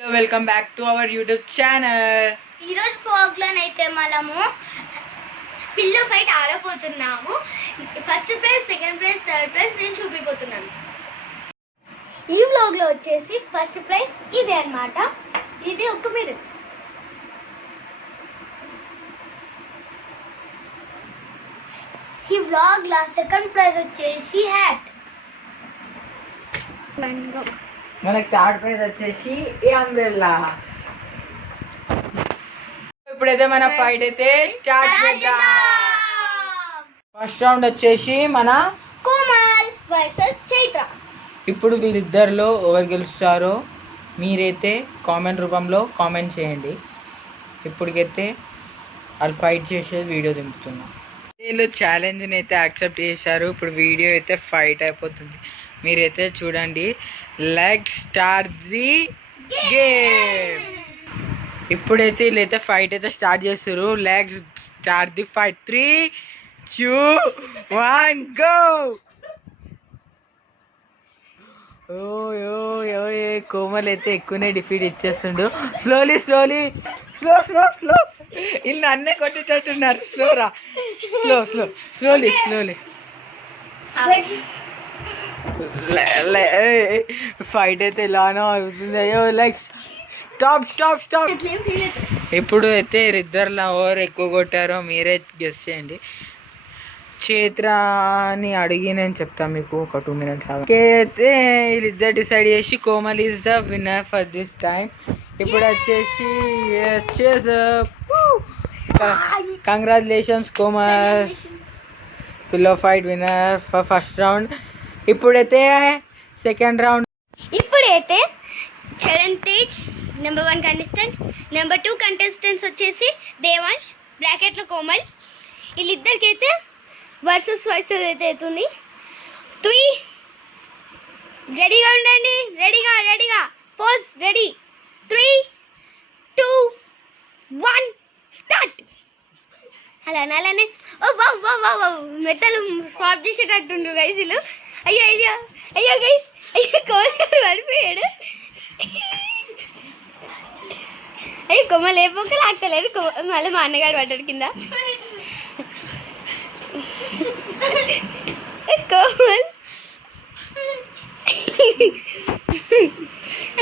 Welcome back to our YouTube channel. ఈరోజు ప్రోగ్రాంలో మనము పిల్లో ఫైట్ ఆడబోతున్నాము. First prize, second prize, third prize నేను చూపిపోతున్నాను. ఈ వ్లాగ్లో వచ్చేసి ఫస్ట్ ప్రైజ్ ఇదే అన్నమాట. ఇది ఒక మిడిల్. ఈ వ్లాగ్లో సెకండ్ ప్రైజ్ వచ్చేసి హ్యాట్. మనకి థర్డ్ ప్రైజ్ వచ్చేసి ఈ అంబ్రెల్లా. ఇప్పుడైతే మన ఫైట్ అయితే స్టార్ట్ చేద్దాం. ఫస్ట్ రౌండ్ వచ్చేసి మన కోమల్ వర్సెస్ చైత్ర. ఇప్పుడు వీళ్ళిద్దరిలో ఎవరు గెలుస్తారో మీరైతే కామెంట్ రూపంలో కామెంట్ చేయండి. ఇప్పటికైతే వాళ్ళు ఫైట్ చేసేది వీడియో దింపుతున్నాం. వీళ్ళు ఛాలెంజ్ని అయితే యాక్సెప్ట్ చేశారు. ఇప్పుడు వీడియో అయితే ఫైట్ అయిపోతుంది. మీరైతే చూడండి. Let's start the game. ఇప్పుడైతే వీళ్ళైతే ఫైట్ అయితే స్టార్ట్ చేస్తారు. Let's start the fight. 3, 2, 1 go. Komal అయితే ఎక్కువనే డిఫీట్ ఇచ్చేస్తుండు. స్లోలీ స్లో వీళ్ళు అన్నే కొట్టేటట్టున్నారు. స్లోలీ ఫైట్ అయితే ఎలానో అవుతుంది. అయ్యో లైక్ స్టాప్. ఇప్పుడు అయితే ఇద్దరులో ఎవరు ఎక్కువ కొట్టారో మీరే గెస్ చేయండి. చైత్రాని అడిగి నేను చెప్తాను మీకు ఒక 2 minutes. అయితే వీళ్ళిద్దరు డిసైడ్ చేసి Komal is the winner for this time. ఇప్పుడు వచ్చేసి congratulations Komal, pillow fight winner for first round. ఇప్పుడైతే సెకండ్ రౌండ్. ఇప్పుడైతే Charan Tej number 1 contestant, number 2 contestants వచ్చేసి దేవాంశ్ బ్రాకెట్లో కోమల్. వీళ్ళిద్దరికైతే వర్సెస్ అయితే అవుతుంది. 3 రెడీగా ఉండండి. రెడీగా పోజ్. Ready 3, 2, 1 start. అలానే మెత్తలు స్వాప్ చేసేటట్టుండ్రు గైస్ వీళ్ళు. అయ్యో గైస్, కోమల్ పడిపోయాడు. అయ్యో కొమ్మ లేకపోక లాక్తలేదు. మళ్ళీ మా అన్నగారు పడ్డాడు కింద. కోమల్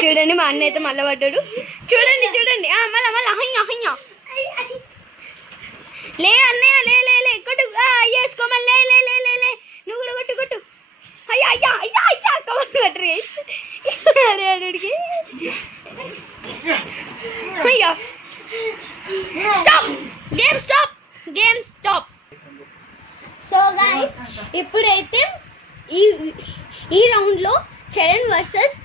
చూడండి, మా అన్న అయితే మళ్ళీ పడ్డాడు. చూడండి మళ్ళీ అహయ్య లే అన్నయ్య లే కొట్టు. ఎస్ కోమల్ లే నువ్వు కూడా కొట్టు. అయ్యా కోమల్ పట్టరు అడికి. అయ్యా గేమ్ స్టాప్. సో గైస్, ఇప్పుడైతే ఈ రౌండ్లో చరణ్ వర్సెస్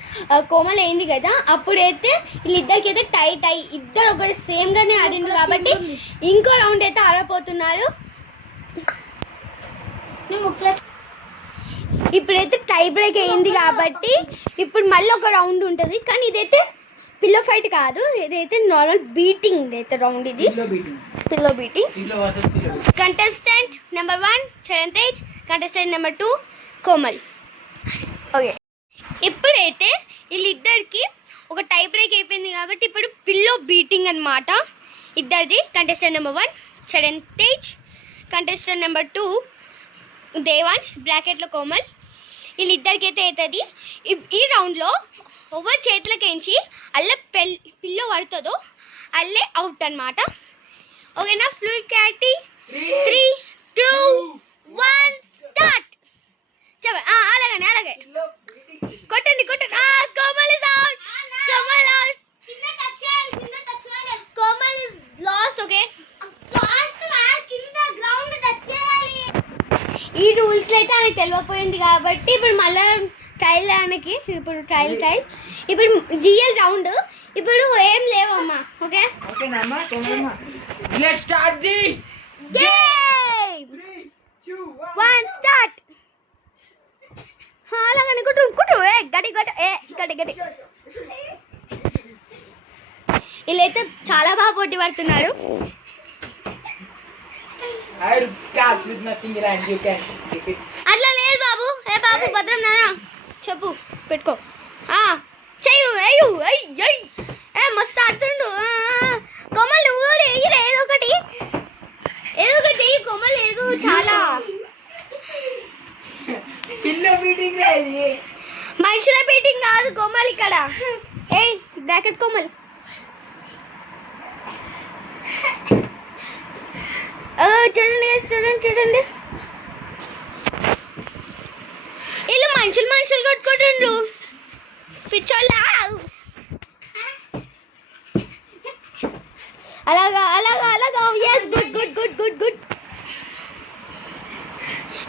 కోమల్ అయింది కదా. అప్పుడైతే వీళ్ళిద్దరికి అయితే టై ఇద్దరు ఒకటి సేమ్ గానే ఆడిండ్రు కాబట్టి ఇంకో రౌండ్ అయితే ఆడపోతున్నారు. ఇప్పుడైతే టై బ్రేక్ అయింది కాబట్టి ఇప్పుడు మళ్ళీ ఒక రౌండ్ ఉంటుంది. కానీ ఇదైతే పిల్లో ఫైట్ కాదు, ఇదైతే నార్మల్ బీటింగ్ అయితే రౌండ్. ఇది pillow beating. Contestant number 1 Charan Tej, contestant number 2 Komal. Okay, ఇప్పుడైతే వీళ్ళిద్దరికి ఒక టై బ్రేక్ అయిపోయింది కాబట్టి ఇప్పుడు పిల్లో బీటింగ్ అన్నమాట ఇద్దరిది. Contestant number 1 Charan Tej, contestant number 2 Devansh బ్రాకెట్లో కోమల్. వీళ్ళిద్దరికి అయితే అవుతుంది. ఈ రౌండ్లో ఎవరి చేతులకించి అల్లే పిల్లో పడుతుందో అల్లే అవుట్ అన్నమాట. ఓకేనా? ఫ్లూయిడ్ క్యాటీ 3, 2, 1 స్టార్ట్. చెప్పండి. అలాగే కొట్టండి. Komal is out. Komal is last. Okay, ఈ రూల్స్ అయితే ఆమెకు తెలియకపోయింది కాబట్టి ఇప్పుడు మళ్ళీ ట్రయల్. ఆమెకి ఇప్పుడు ట్రయల్. ఇప్పుడు రియల్ రౌండ్. ఇప్పుడు ఏం లేవమ్మా. Okay, let's start the game. 1 start. అలాగని కొట్టు. గడి. వీళ్ళైతే చాలా బాగా పోటీ పడుతున్నారు. అట్లా లేదు బాబు. బాబు భద్రం నానా చెప్పు పెట్టుకో. చెయ్యు మస్తు ఆడుతుండు కొమ్మలు నువ్వు కూడా వేయరా ఏదో ఒకటి చెయ్యి కొమ్మలు ఏదో చాలా పిల్ల బీటింగ్ మనుషుల బీటింగ్ కాదు కొమ్మలు ఇక్కడ బ్రాకెట్ కొమ్మలు చూడండి చూడండి వీళ్ళు మనుషులు కొట్టుకుంటుండ్రు పిచ్చోళ్ళ అలాగా ఎస్ గుడ్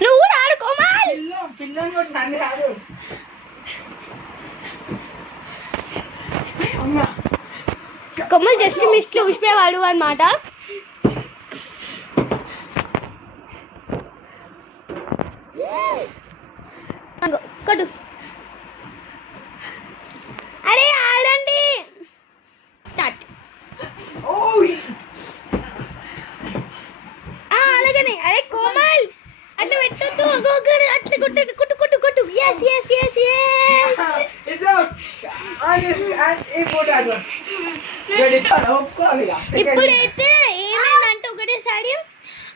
నువ్వు కూడా ఆడు కోమల్ పిల్లని కొట్టి నన్ను కాదు కొమ్మల్ జస్ట్ మిస్ లో ఊసిపోయేవాడు అన్నమాట కొట్టు అరే ఆడండి స్టార్ట్ అలాగనే అరే కోమల్ అట్లా పెట్టొద్దు అట్లా కొట్టు yes ఇప్పుడైతే ఏమైందంటే ఒకటేసారి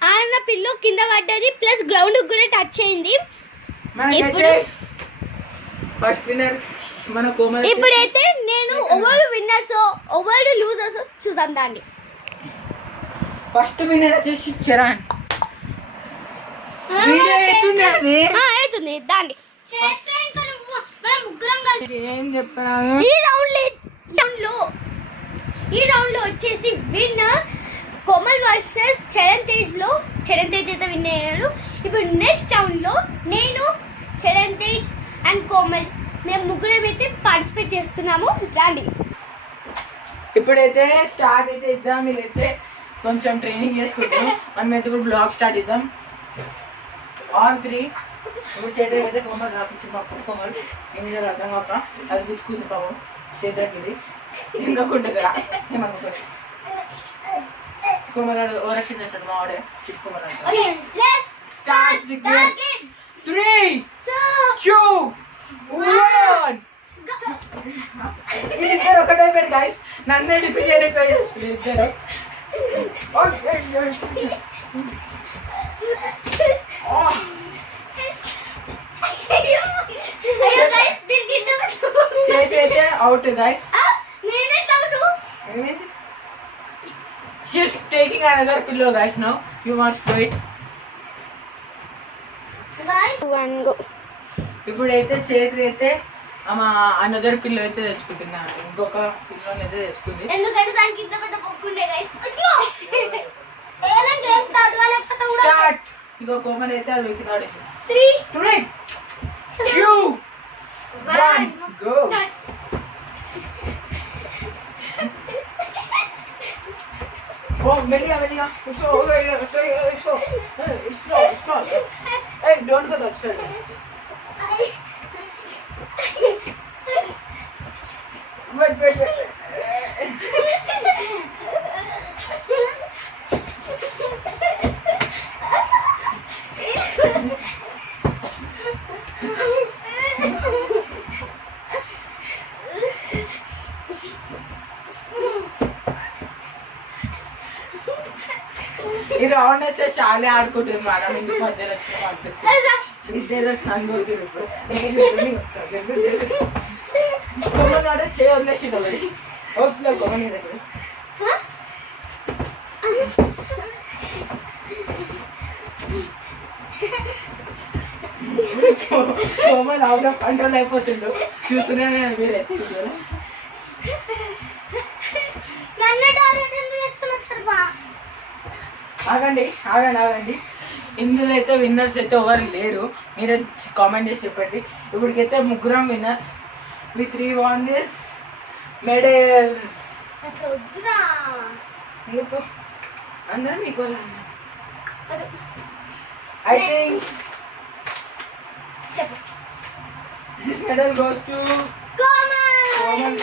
ఆయన పిల్లో కింద పడ్డది ప్లస్ గ్రౌండ్ కూడా టచ్ అయింది ఇప్పుడైతే నేను ఎవరు విన్నర్స్ ఎవరు లూజర్స్ చూద్దాం దాన్ని ఫస్ట్ విన్నర్ వచ్చేసి చరణ్ అవుతుంది దాన్ని ఏం చెప్తున్నాను ఈ రౌండ్ లో వచ్చేసి విన్నర్ కోమల్ వర్సెస్ చరణ్ తేజ్ అయితే విన్ అయ్యాడు ఇప్పుడు నెక్స్ట్ రౌండ్ లో నేను చరణ్ తేజ్ అండ్ కోమల్ మేము ముగ్గురం అయితే పార్టిసిపేట్ చేస్తున్నాము రండి ఇప్పుడైతే స్టార్ట్ అయితే ఇద్దాం మీరైతే కొంచెం ట్రైనింగ్ చేసుకుంటాం మనం అయితే ఇప్పుడు బ్లాగ్ స్టార్ట్ ఇద్దాం ఆన్ 3 ఇప్పుడు చేతులు అయితే కోమల్ కాపించి పాపం కోమల్ ఏం చేయాలి అర్థం కాక అది గుచ్చుకుంది పాపం చేతులకి ఇది ఇంకొకటి ఏమనుకో కోమల్ ఓరక్షణ చేస్తాడు మా వాడే చిక్కుకోమని స్టార్ట్ 3 2 1 ఇద్దరు ఒకటే పేరు గైస్ నన్నే డిఫెండ్ చేయడానికి ట్రై చేస్తుంది ఇద్దరు అయితే out guys she's taking another pillow guys now you must wait ఇప్పుడైతే చేతులు అయితే అనదర్ పిల్లో అయితే తెచ్చుకుంటున్నా ఇంకొక పిల్లోని అయితే తెచ్చుకుంది ఎందుకంటే దానికి ఇంత పెద్ద పొక్కుండే గైస్ స్టార్ట్ ఇంకో కోమల్ అయితే అది పెట్టినాడు 3 2 1 go oh melia so hey don't go that side wait ఈ రౌండ్ అయితే చాలా ఆడుకుంటుంది మేడం ఇందుకు మధ్యలో వచ్చిన అనిపిస్తుంది ఇద్దరు సంగోతులు కొమ్మనాడే చేయ వదిలేసి వదిలే కొమ్మని కొమ్మని అవుట్ ఆఫ్ కంట్రోల్ అయిపోతుండు చూస్తూనే మీరైతే ఆగండి ఇందులో అయితే విన్నర్స్ అయితే ఎవరు లేరు మీరే కామెంట్ చేసి చెప్పండి ఇప్పటికైతే ముగ్గురం winners me 3 won this medals ఎందుకు అందరూ మీకు I think this medal goes to Komal.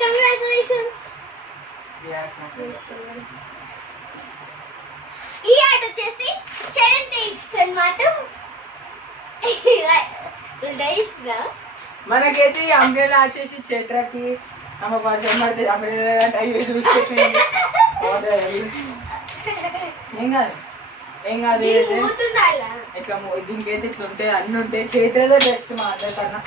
Congratulations. ఈ ఆట వచ్చేసి చరణ్ తేజ్ అన్నమాట మనకైతే అంబ్రెలా వచ్చేసి చైత్రకి ఆమె వర్షం పడితే అంబ్రెలా అయ్యో చూసేసింది. ఏం కాదు ఇట్లా దీనికైతే ఇట్లా ఉంటాయి, అన్ని ఉంటాయి. చైత్రదే బెస్ట్ మా అందరికన్నా.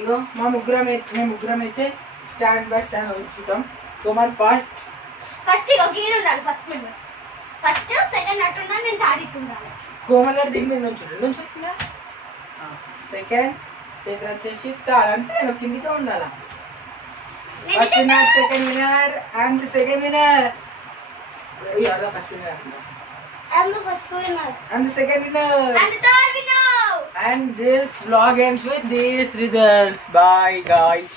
ఇగో మేము ముగ్గురం అయితే స్టాండ్ బై స్టాండ్ ఉంచుతాం. సో మన ఫస్ట్ ఉండాలి. ఫస్ట్ సెకండ్ అటు ఉండాలి, నేను థర్డ్ ఇటు ఉండాలి. కోమల్ గారు దీని మీద నుంచుంటున్నా. సెకండ్ చైత్ర వచ్చేసి థర్డ్, అంతే నువ్వు కిందికే ఉండాలా. First winner, second winner and second winner. First winner I'm the first winner. and the second winner. And the third winner. And this vlog ends with these results. Bye guys.